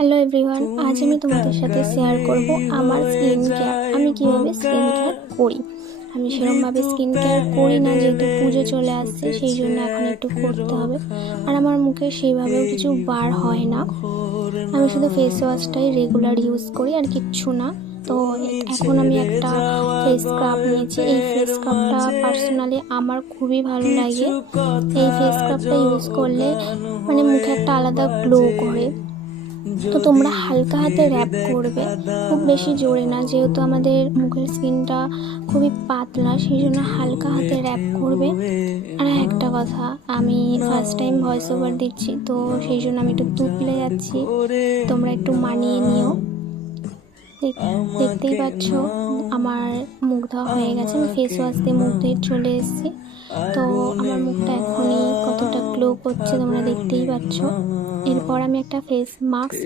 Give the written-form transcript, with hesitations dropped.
Hello everyone, আজ আমি তোমাদের সাথে শেয়ার করব আমার স্কিন কেয়ার। আমি কীভাবে স্কিন কেয়ার করি। আমি সেরকমভাবে স্কিন কেয়ার করি না, যেহেতু পুজো চলে আসছে সেই জন্য এখন একটু করতে হবে। আর আমার মুখে সেইভাবেও কিছু বার হয় না, আমি শুধু ফেস ওয়াশটাই রেগুলার ইউজ করি আর কিচ্ছু না। তো এখন আমি একটা ফেস স্ক্রাব নিয়েছি। এই ফেস স্ক্রাবটা পার্সোনালি আমার খুবই ভালো লাগে। এই ফেস স্ক্রাবটা ইউজ করলে মানে মুখে একটা আলাদা গ্লো করে। তো তোমরা হালকা হাতে র্যাপ করবে, খুব বেশি জোরে না, যেহেতু আমাদের মুখের স্কিনটা খুবই পাতলা, সেই জন্য হালকা হাতে র্যাপ করবে। আর একটা কথা, আমি ফার্স্ট টাইম ভয়েস ওভার দিচ্ছি, তো সেই জন্য আমি একটু তুতলে যাচ্ছি, তোমরা একটু মানিয়ে নিও। দেখতেই পাচ্ছ আমার মুখ ধোয়া হয়ে গেছে, আমি ফেস ওয়াশ দিয়ে মুখ ধুয়ে চলে এসেছি। তো আমার মুখটা এখনই কতটা গ্লো করছে তোমরা দেখতেই পাচ্ছ। এরপর আমি একটা ফেস মাস্ক